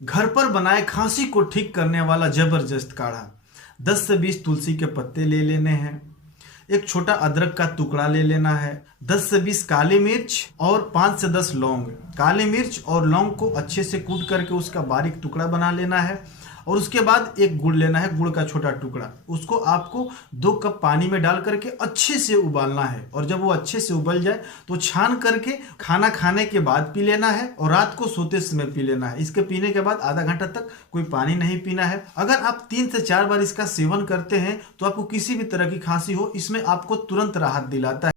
घर पर बनाए खांसी को ठीक करने वाला जबरदस्त काढ़ा। 10 से 20 तुलसी के पत्ते ले लेने हैं। एक छोटा अदरक का टुकड़ा ले लेना है। 10 से 20 काली मिर्च और 5 से 10 लौंग। काली मिर्च और लौंग को अच्छे से कूट करके उसका बारीक टुकड़ा बना लेना है। और उसके बाद एक गुड़ लेना है, गुड़ का छोटा टुकड़ा। उसको आपको 2 कप पानी में डाल करके अच्छे से उबालना है। और जब वो अच्छे से उबल जाए तो छान करके खाना खाने के बाद पी लेना है और रात को सोते समय पी लेना है। इसके पीने के बाद आधा घंटा तक कोई पानी नहीं पीना है। अगर आप 3 से 4 बार इसका सेवन करते हैं तो आपको किसी भी तरह की खांसी हो, इसमें आपको तुरंत राहत दिलाता है।